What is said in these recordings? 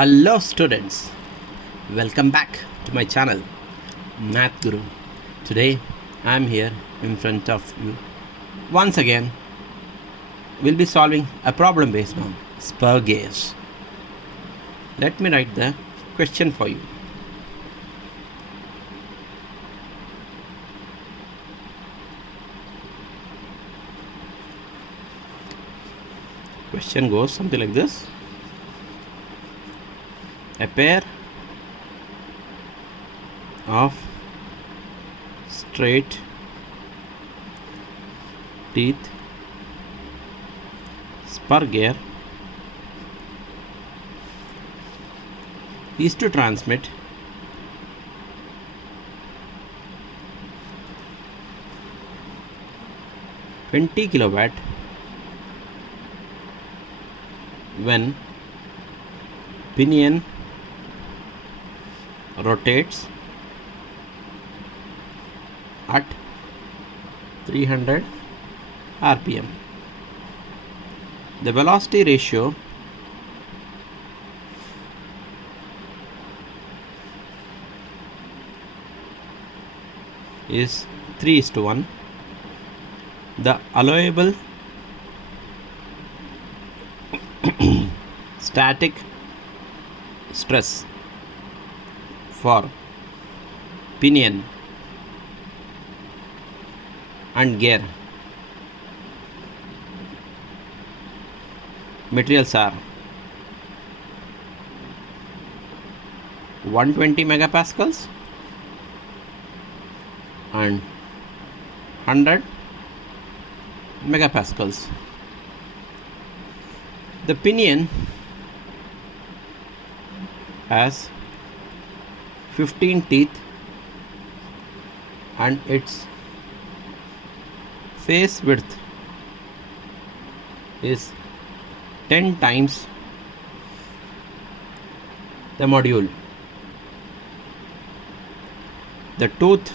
Hello students, welcome back to my channel Math Guru. Today I am here in front of you. Once again we'll be solving a problem based on Spur gears. Let me write the question for you. Question goes something like this. A pair of straight teeth spur gear is to transmit 20 kilowatt when pinion rotates at 300 rpm. The velocity ratio is 3:1. The allowable static stress for pinion and gear materials are 120 megapascals and 100 megapascals. The pinion has 15 teeth and its face width is 10 times the module. The tooth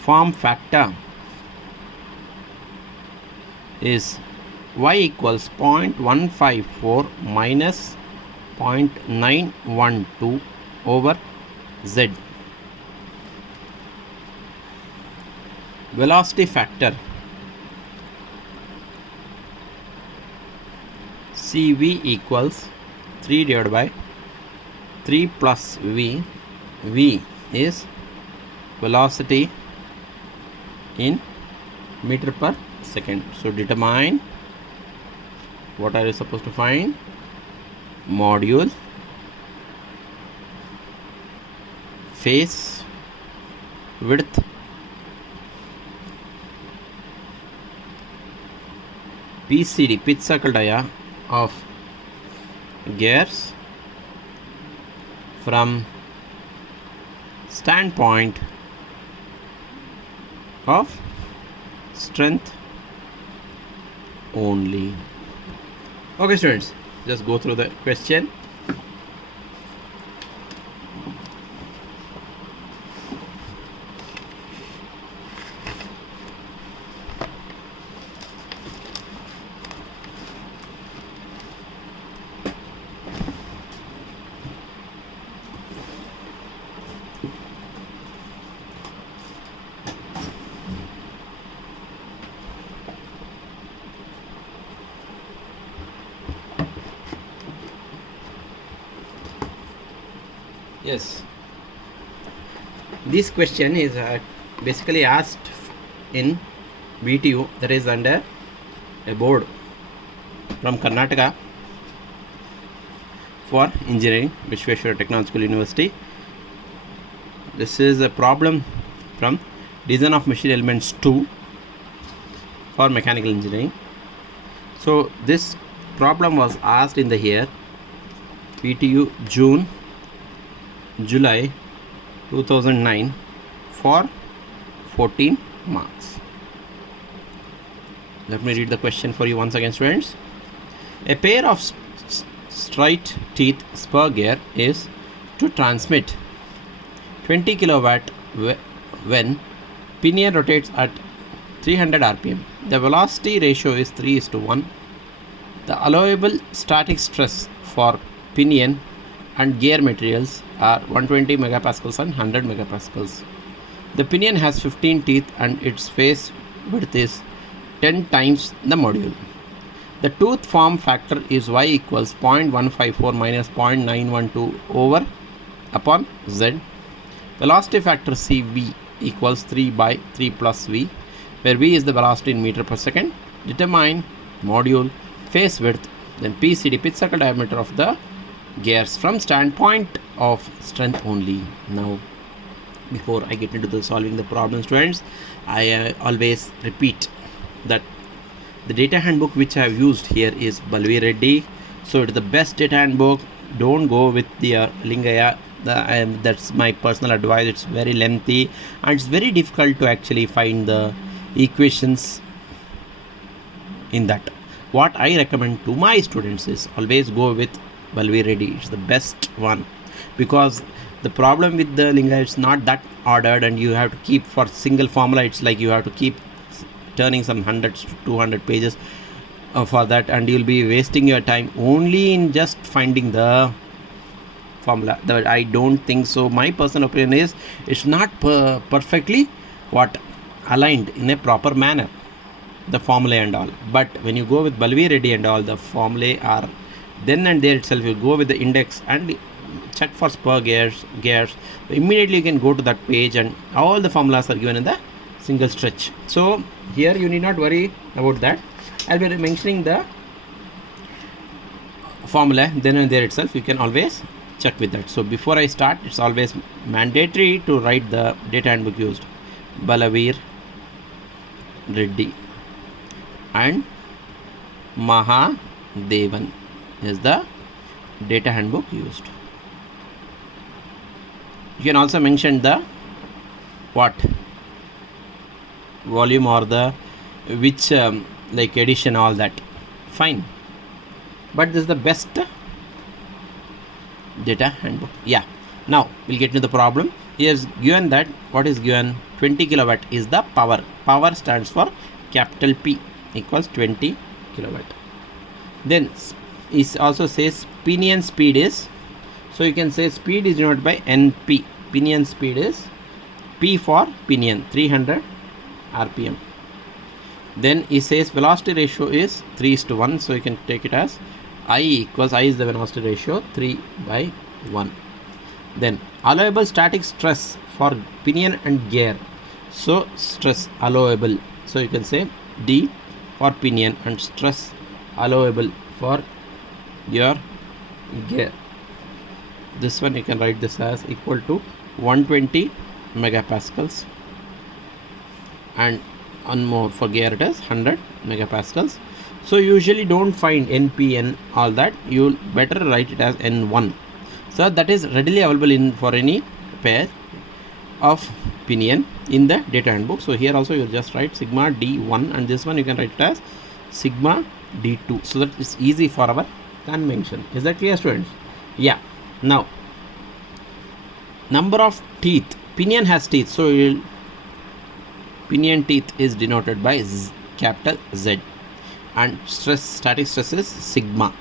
form factor is y equals 0.154 minus 0.912 over z. Velocity factor CV equals 3 divided by 3 plus V. V is velocity in meter per second. So determine what are you supposed to find? Module, face width, PCD pitch circle dia of gears from standpoint of strength only. Okay students, just go through the question. Yes, this question is basically asked in BTU, that is under a board from Karnataka for engineering, Vishweshwara Technological University. This is a problem from design of machine elements 2 for mechanical engineering. So this problem was asked in the year BTU July 2009 for 14 marks. Let me read the question for you once again students. A pair of straight teeth spur gear is to transmit 20 kilowatt when pinion rotates at 300 rpm. The velocity ratio is 3:1. The allowable static stress for pinion and gear materials are 120 megapascals and 100 megapascals. The pinion has 15 teeth and its face width is 10 times the module. The tooth form factor is y equals 0.154 minus 0.912 over upon z. Velocity factor CV equals 3 by 3 plus v, where v is the velocity in meter per second. Determine module face width, then PCD, pitch circle diameter of the gears from standpoint of strength only. Now, before I get into the solving the problem, students, I always repeat that the data handbook which I have used here is Balvi Reddy. So it is the best data handbook. Don't go with the Lingaya. That's my personal advice. It's very lengthy and it's very difficult to actually find the equations in that. What I recommend to my students is always go with Balvi Reddy. It's the best one, because the problem with the Lingaya, it's not that ordered, and you have to keep for single formula. It's like you have to keep turning some 100 to 200 pages for that, and you'll be wasting your time only in just finding the formula. That I don't think so. My personal opinion is it's not perfectly aligned in a proper manner, the formula and all. But when you go with Balvi Reddy and all, the formulae are then and there itself. You go with the index and check for Spur gears. Immediately you can go to that page and all the formulas are given in the single stretch. So here you need not worry about that. I'll be mentioning the formula then and there itself. You can always check with that. So before I start, it's always mandatory to write the data handbook used. Balvi Reddy and Mahadevan is the data handbook used. You can also mention the volume or the which like edition, all that, fine. But this is the best data handbook. Yeah, now we'll get into the problem. Here's given that what is given 20 kilowatt is the power. Power stands for capital P equals 20 kilowatt. Then it also says pinion speed is, so you can say speed is denoted by NP. Pinion speed is P for pinion, 300 RPM. Then it says velocity ratio is 3:1, so you can take it as I equals, I is the velocity ratio, 3/1. Then allowable static stress for pinion and gear. So stress allowable, so you can say D for pinion and stress allowable for your gear. This one you can write this as equal to 120 megapascals, and one more for gear it is 100 megapascals. So usually don't find NPN all that, you'll better write it as N1. So that is readily available for any pair of pinion in the data handbook. So here also you just write sigma D1, and this one you can write it as sigma D2, so that it's easy for our convention. Is that clear, students? Yeah. Now, number of teeth. Pinion has teeth, so pinion teeth is denoted by capital Z, and static stress is sigma.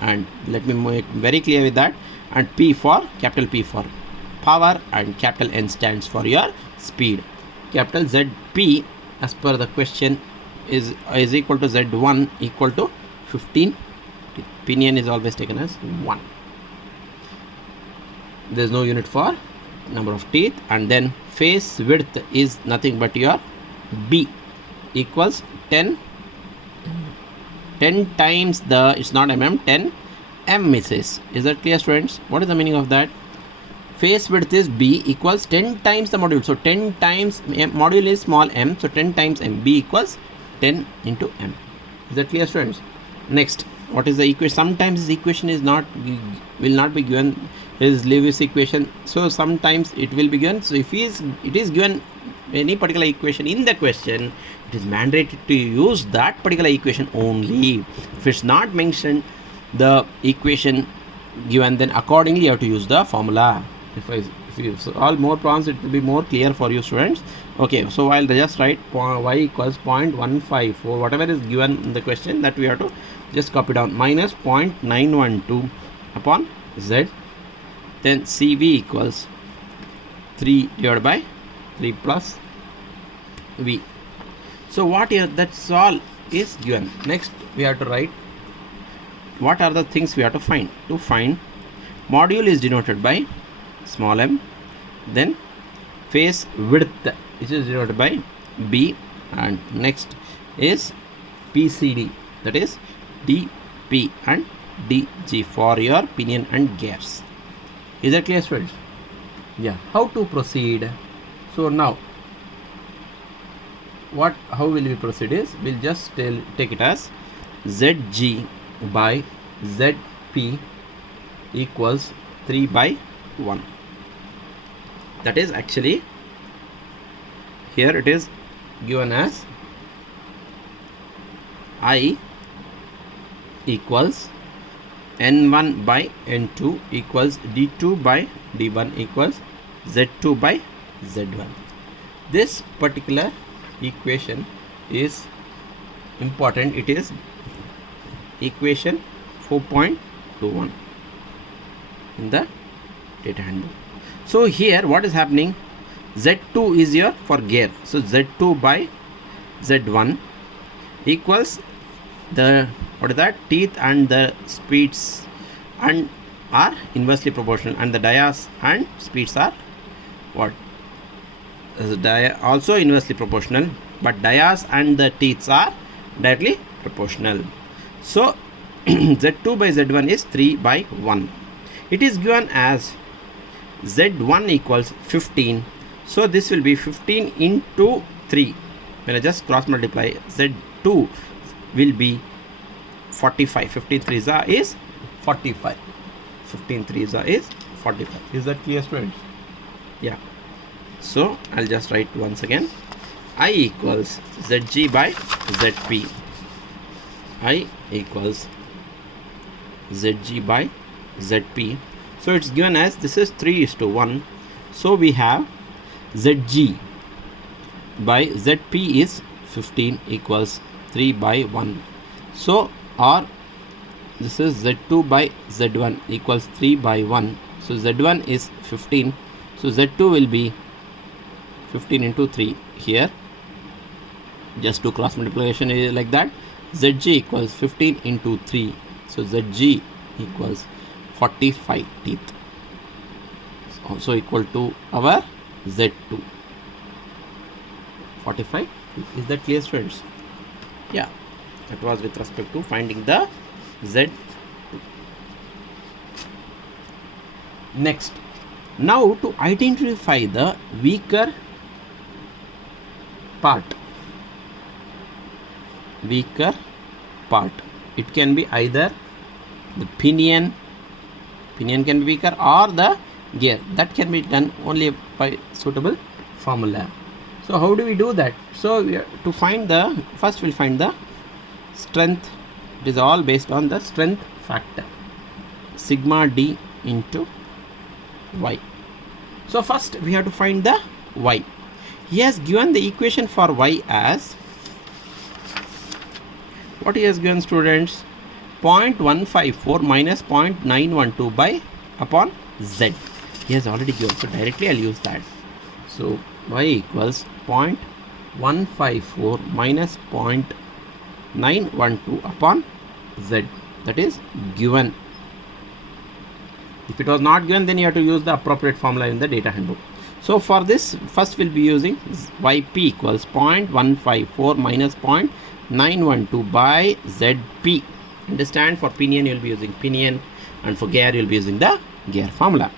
And let me make very clear with that. And P for capital P for power, and capital N stands for your speed. Capital ZP as per the question is equal to Z1 equal to 15. Pinion is always taken as 1. There is no unit for number of teeth. And then face width is nothing but your B equals 10 times the, it's not mm, 10 m it says. Is that clear, students? What is the meaning of that? Face width is B equals 10 times the module. So 10 times module is small m, so 10 times m. B equals 10 into m. Is that clear, students? Next, what is the equation? Sometimes this equation is not, will not be given, is Lewis equation. So sometimes it will be given. So if it is given any particular equation in the question, it is mandated to use that particular equation only. If it's not mentioned the equation given, then accordingly you have to use the formula. If if you solve more problems, it will be more clear for you students. Okay, so I'll just write y equals 0.154, whatever is given in the question, that we have to just copy down, minus 0.912 upon z, then CV equals 3 divided by 3 plus V. So what here, that's all is given. Next we have to write what are the things we have to find. To find, module is denoted by small m, then face width, which is denoted by B, and next is PCD, that is DP and DG for your pinion and gears. Is that clear, students? Yeah. How to proceed? So now how will we proceed is, we'll just take it as ZG by ZP equals 3 by 1. That is actually, here it is given as I equals N1 by N2 equals D2 by D1 equals Z2 by Z1. This particular equation is important. It is equation 4.21 in the data handbook. So here what is happening, Z2 is your for gear, so Z2 by Z1 equals the, what is that, teeth and the speeds and are inversely proportional, and the dias and speeds are what, also inversely proportional, but dias and the teeths are directly proportional. So Z2 by Z1 is 3 by 1. It is given as Z1 equals 15. So this will be 15 into 3. When I just cross multiply, Z2 will be 45. 15 3s is 45. 15 3s is 45. Is that clear, students? Yeah. So I'll just write once again, I equals ZG by ZP. I equals ZG by ZP. So it's given as, this is 3:1. So we have ZG by ZP is 15 equals 3 by 1. So or this is Z2 by Z1 equals 3 by 1. So Z1 is 15. So Z2 will be 15 into 3 here. Just do cross multiplication is like that. ZG equals 15 into 3. So ZG equals 45 teeth. It's also equal to our Z2. 45. Is that clear, students? Yeah. That was with respect to finding the Z2. Next, now to identify the weaker part. Weaker part. It can be either the pinion can be weaker, or the gear. That can be done only by suitable formula. So how do we do that? So we have to find the, first we'll find the strength. It is all based on the strength factor, sigma d into y. So first we have to find the y. He has given the equation for y as, what he has given, students? 0.154 minus 0.912 by upon z. He has already given, so directly I'll use that. So y equals 0.154 minus 0.912 upon z. That is given. If it was not given, then you have to use the appropriate formula in the data handbook. So for this, first we'll be using yp equals 0.154 minus 0.912 by zp. Understand, for pinion you'll be using pinion, and for gear you'll be using the gear formula,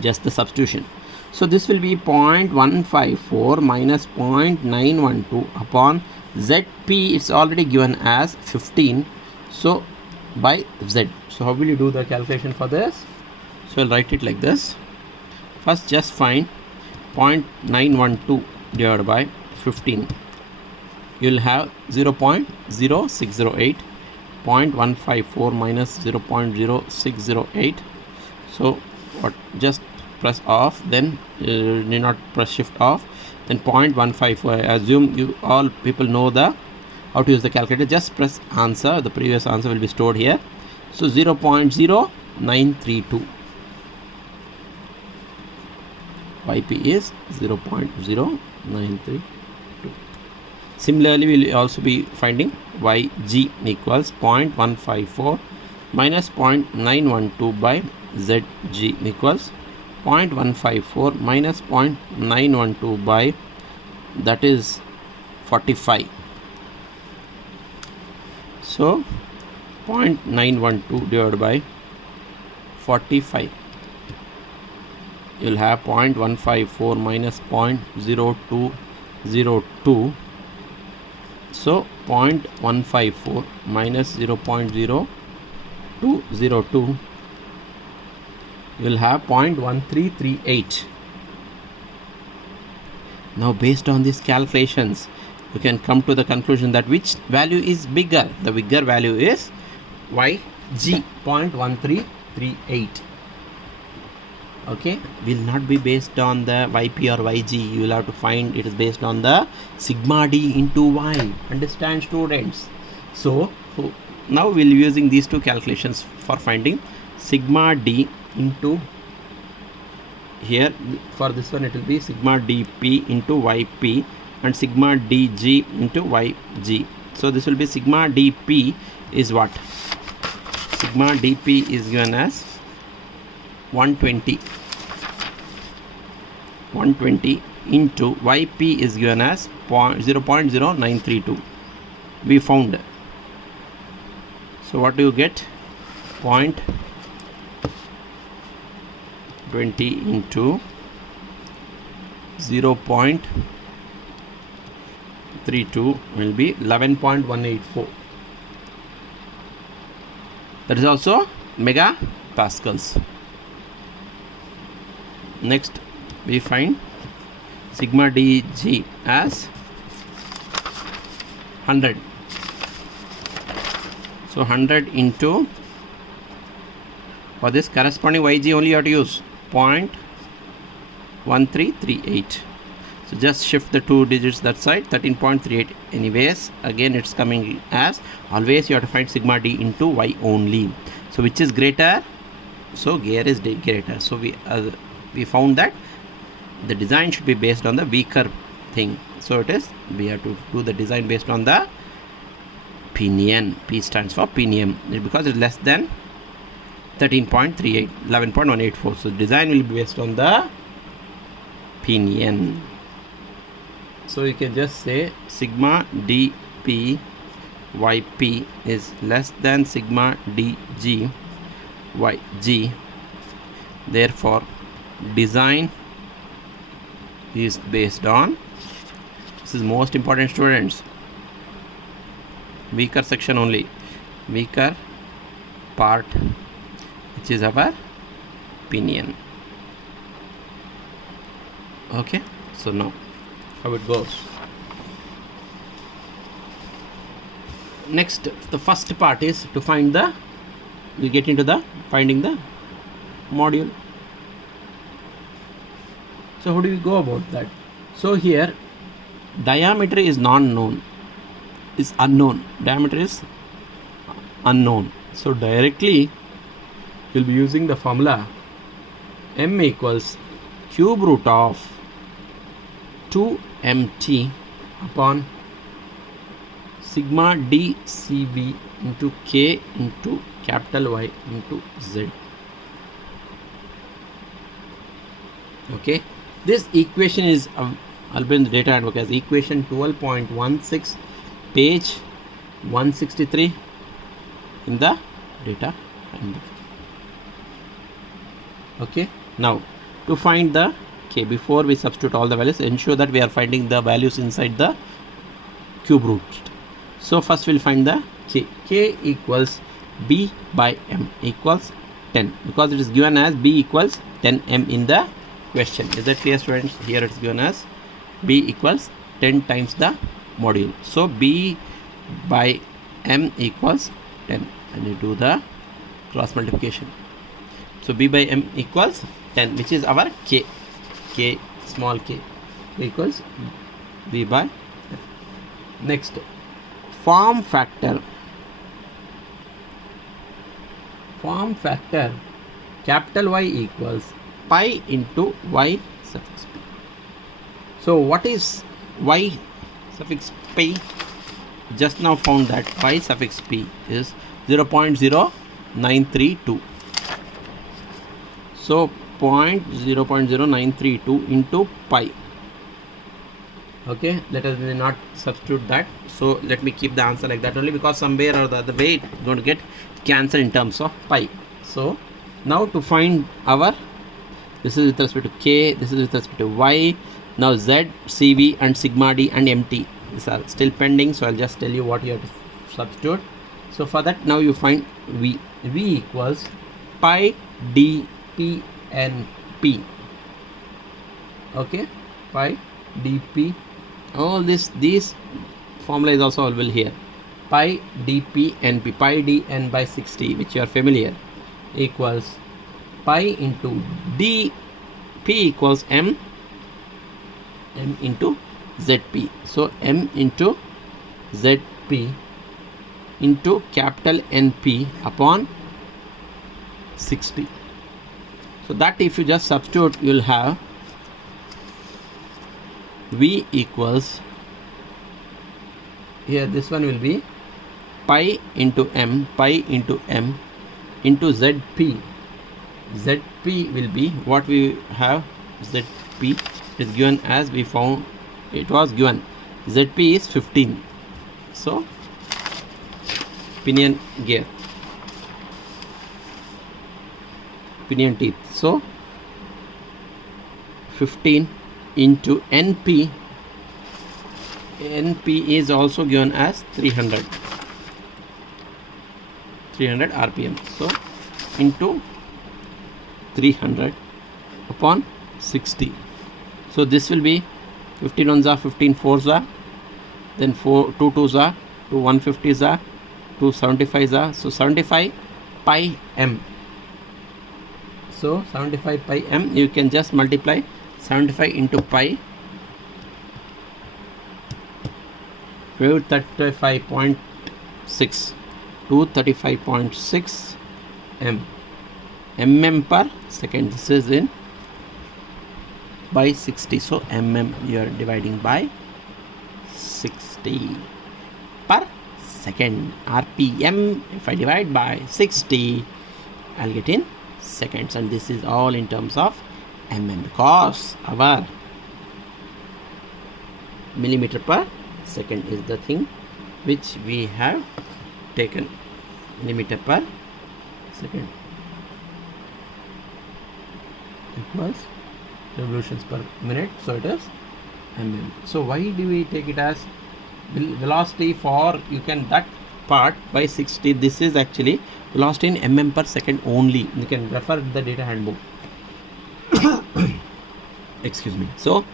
just the substitution. So this will be 0.154 minus 0.912 upon zp. It's already given as 15, so by z. So how will you do the calculation for this? So I'll write it like this. First just find 0.912 divided by 15. You'll have 0.0608. 0.154 minus 0.0608. So what, just press off, then need not press shift off, then 0.154. I assume you all people know the how to use the calculator. Just press answer. The previous answer will be stored here. So 0.0932. YP is 0.0932. Similarly, we will also be finding YG equals 0.154 minus 0.912 by ZG equals 0.154 minus 0.912 by, that is 45. So 0.912 divided by 45. You'll have 0.154 minus 0.0202. So 0.154 minus 0.0202. You'll have 0.1338. Now, based on these calculations, you can come to the conclusion that which value is bigger. The bigger value is YG, 0.1338. Okay, will not be based on the YP or YG. You will have to find it is based on the sigma D into Y. Understand, students? So now we'll be using these two calculations for finding sigma D into, here for this one it will be sigma dP into YP and sigma dG into YG. So this will be sigma dP is what? Sigma dP is given as 120 into YP is given as 0.0932. we found. So what do you get? 0.20 into 0.32 will be 11.184. that is also megapascals. Next we find sigma dG as 100. So 100 into, for this corresponding YG only you have to use 0.1338. So just shift the two digits that side, 13.38. Anyways, again it's coming as, always you have to find sigma D into Y only. So which is greater? So gear is greater. So we found that the design should be based on the weaker thing. So it is, we have to do the design based on the pinion. P stands for pinion because it's less than 13.38, 11.184. So design will be based on the pinion. So you can just say sigma dP YP is less than sigma dG YG. Therefore design is based on, this is most important, students, weaker section only, weaker part, which is our pinion. Okay, so now how it goes. Next, the first part is to find the, we get into the finding the module. So how do we go about that? So here diameter is non-known, is unknown, diameter is unknown. So directly we'll be using the formula m equals cube root of 2mt upon sigma d CV into k into capital Y into Z. Okay, this equation is I'll be in the data handbook as equation 12.16, page 163 in the data handbook. Okay, now to find the k, before we substitute all the values, ensure that we are finding the values inside the cube root. So first we'll find the k. K equals b by m equals 10, because it is given as b equals 10m in the question. Is that clear, students? Here it's given as b equals 10 times the module. So b by m equals 10, and you do the cross multiplication. So B by M equals 10, which is our K. K, small k equals B by M. Next, form factor. Form factor, capital Y equals pi into Y suffix P. So what is Y suffix P? Just now found that Y suffix P is 0.0932. So 0.0932 into pi. Okay, let us not substitute that. So let me keep the answer like that only, because somewhere or the other way it's going to get cancelled in terms of pi. So now to find our, this is with respect to K, this is with respect to Y. Now Z, CV and sigma D and MT, these are still pending, so I'll just tell you what you have to substitute. So for that, now you find V. V equals pi D P N P. Okay, pi D P. All these formula is also available here. Pi D P N P, pi D N by 60, which you are familiar, equals pi into D P equals M into ZP. So M into ZP into capital NP upon 60. So that if you just substitute, you will have V equals, here this one will be pi into M into ZP. ZP will be what we have. ZP is given as we found, it was given ZP is 15. So pinion gear, pinion teeth. So 15 into NP. NP is also given as 300 RPM. So into 300 upon 60. So this will be 15 ones are 15 fours are, then 4 2 twos are, 2 150s are, 2 75s are. So 75 pi M. So 75 pi M, you can just multiply 75 into pi, 235.6, 235.6 M, mm per second. This is in by 60. So mm you are dividing by 60 per second. RPM, if I divide by 60, I'll get in seconds, and this is all in terms of mm, because our millimeter per second is the thing which we have taken. Millimeter per second equals revolutions per minute, so it is mm. So why do we take it as velocity for, you can that part by 60, this is actually velocity in mm per second only. You can refer the data handbook. Excuse me. So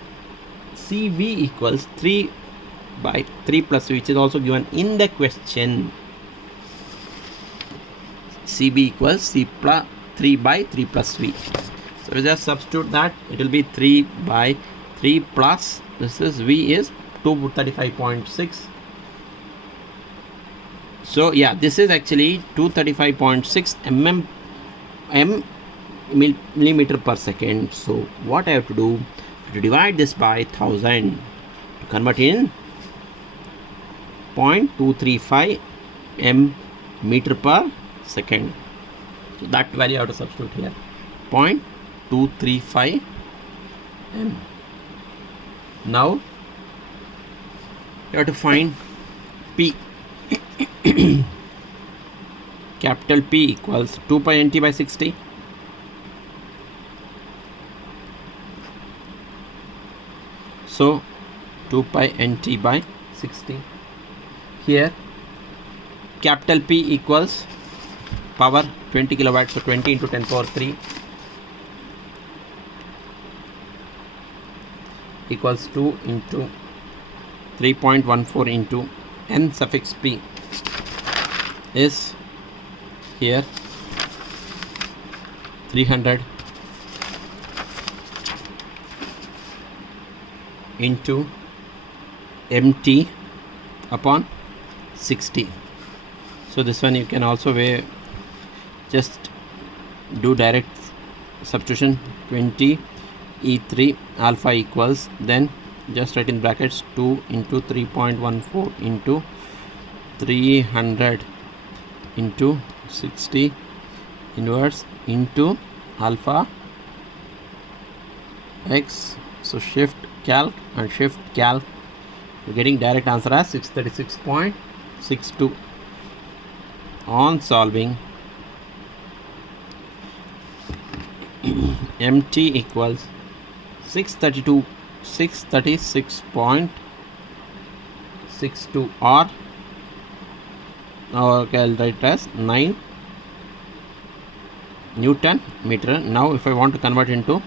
CV equals 3 by 3 plus V, which is also given in the question. CB equals C plus 3 by 3 plus V. So we just substitute that, it will be 3 by 3 plus, this is V is 235.6. So yeah, this is actually 235.6 millimeter per second. So what I have to do, I have to divide this by 1000 to convert in 0.235 m meter per second. So that value I have to substitute here, 0.235 m. Now you have to find P. Capital P equals 2 pi nt by 60. So 2 pi nt by 60. Here capital P equals power 20 kilowatt, so 20 into 10 power 3 equals 2 into 3.14 into n suffix p is here 300 into mt upon 60. So this one you can also just do direct substitution. 20 E3 alpha equals, then just write in brackets 2 into 3.14 into 300 into 60 inverse into alpha x. So shift calc and shift calc, you're getting direct answer as 636.62. On solving, mt equals 636.62, or okay, I'll write as 9 Newton meter. Now if I want to convert into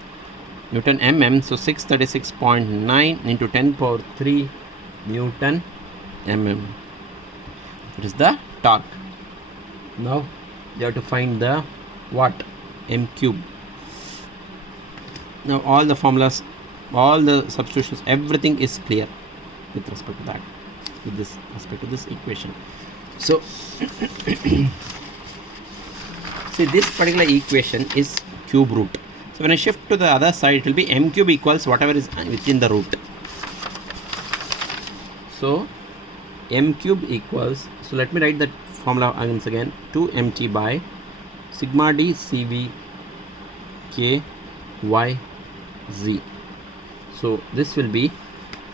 Newton mm, so 636.9 into 10 power 3 Newton mm. It is the torque. Now you have to find the watt, m cube. Now all the formulas, all the substitutions, everything is clear with respect to that, with this respect to this equation. So see, this particular equation is cube root. So when I shift to the other side, it will be m cube equals whatever is within the root. So m cube equals, so let me write that formula once again, 2mt by sigma d cv k y z. So this will be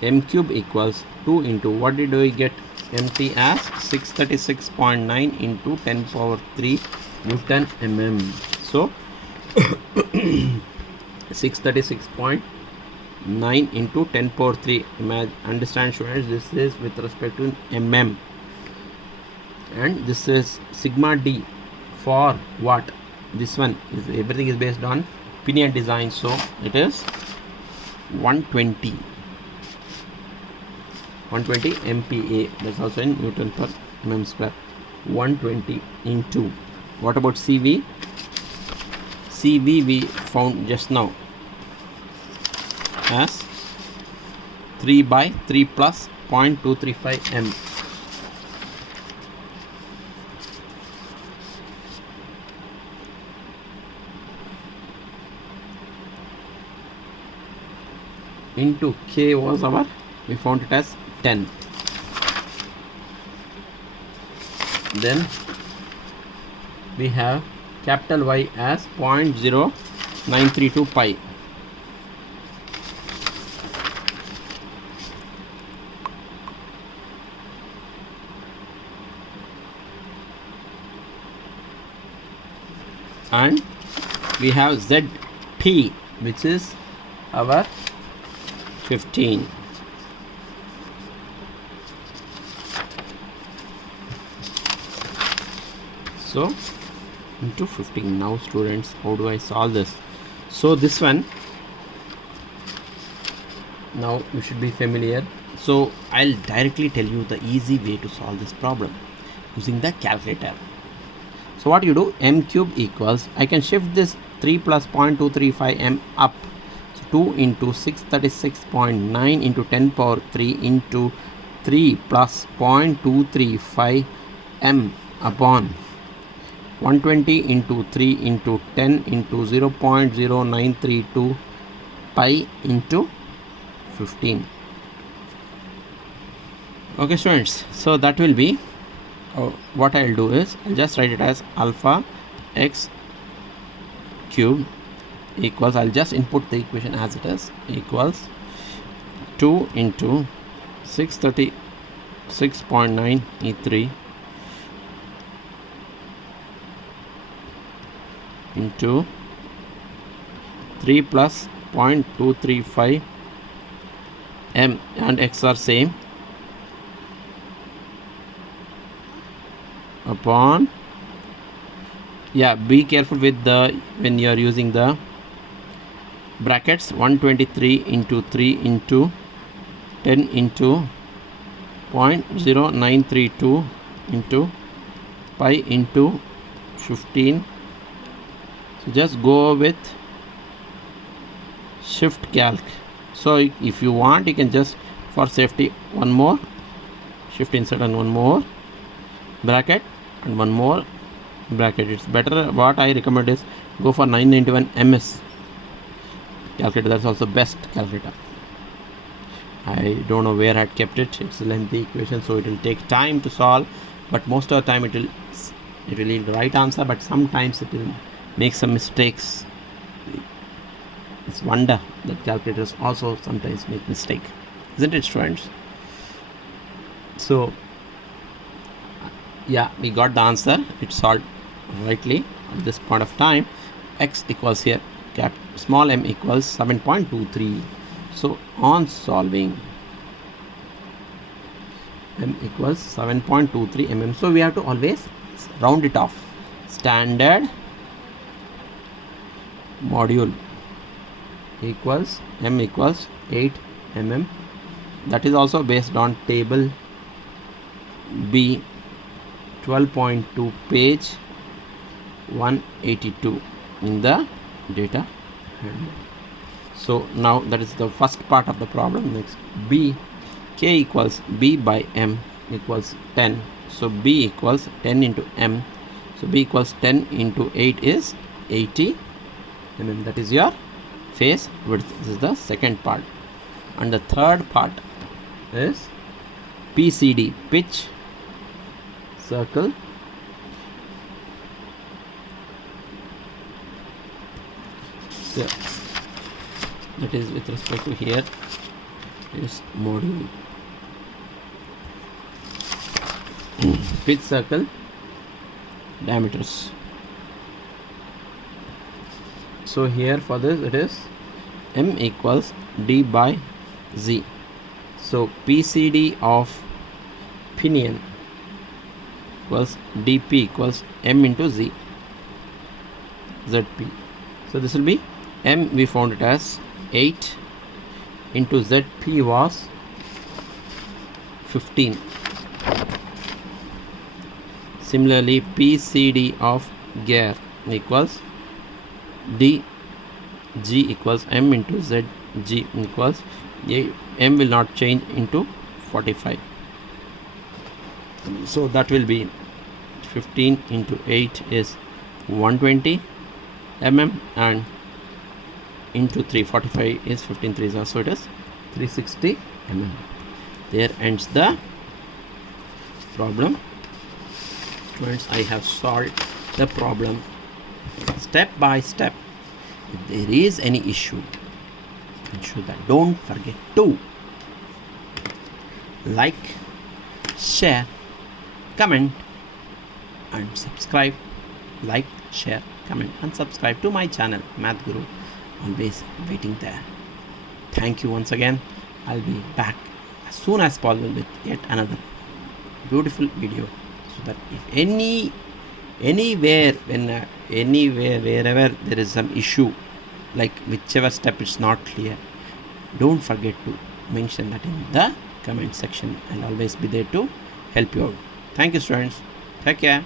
m cube equals 2 into, what did we get mt as, 636.9 into 10 power 3 Newton mm. So 636.9 into 10 power 3. Understand students, this is with respect to mm, and this is sigma d for what? This one is, everything is based on pinion design, so it is 120 MPa. That's also in Newton per mm square. 120 into, what about CV? CV we found just now as 3 by 3 plus 0.235 m. Into K was our, we found it as 10. Then we have capital Y as 0.0932 pi. And we have ZP, which is our 15. So into 15. Now students, how do I solve this? So this one, now you should be familiar. So I'll directly tell you the easy way to solve this problem using the calculator. So what you do, m cube equals, I can shift this 3 plus 0.235 m up. 2 into 636.9 into 10 power 3 into 3 plus 0.235 m upon 120 into 3 into 10 into 0.0932 pi into 15. Okay students, so that will be, what I'll do is, I'll just write it as alpha x cube equals, I'll just input the equation as it is, equals 2 into 636.9 E3 into 3 plus 0.235 m, and x are same, upon, yeah, be careful with the, when you are using the brackets, 123 into 3 into 10 into 0.0932 into pi into 15. So just go with shift calc. So if you want, you can just, for safety, one more shift insert and one more bracket and one more bracket. It's better, what I recommend is go for 991 ms calculator. That's also best calculator. I don't know where I kept it. It's a lengthy equation, so it will take time to solve, but most of the time it will yield the right answer, but sometimes it will make some mistakes. It's wonder that calculators also sometimes make mistake, isn't it, students? So yeah, we got the answer. It solved rightly at this point of time. X equals here small m equals 7.23. So on solving, m equals 7.23 mm. So we have to always round it off. Standard module equals m equals 8 mm. That is also based on table B 12.2 page 182 in the data handbook. So now that is the first part of the problem. Next, b, k equals b by m equals 10. So b equals 10 into m. So b equals 10 into 8 is 80 mm. That is your face width. This is the second part. And the third part is PCD, pitch circle so that is with respect to here is module pitch circle diameters. So here for this it is m equals d by z. So PCD of pinion equals dp equals m into z zp. So this will be m, we found it as 8 into zp was 15. Similarly, PCD of gear equals dg equals m into zg equals m will not change into 45. So that will be 15 into 8 is 120 mm and into 345 is 15 3s, so it is 360 mm. There ends the problem. Friends, I have solved the problem step by step. If there is any issue, ensure that don't forget to like, share, comment and subscribe. Like, share, comment and subscribe to my channel Math Guru. Always waiting there. Thank you once again. I'll be back as soon as possible with yet another beautiful video, so that if wherever there is some issue, like whichever step is not clear, don't forget to mention that in the comment section. I'll always be there to help you out. Thank you, students. Take care.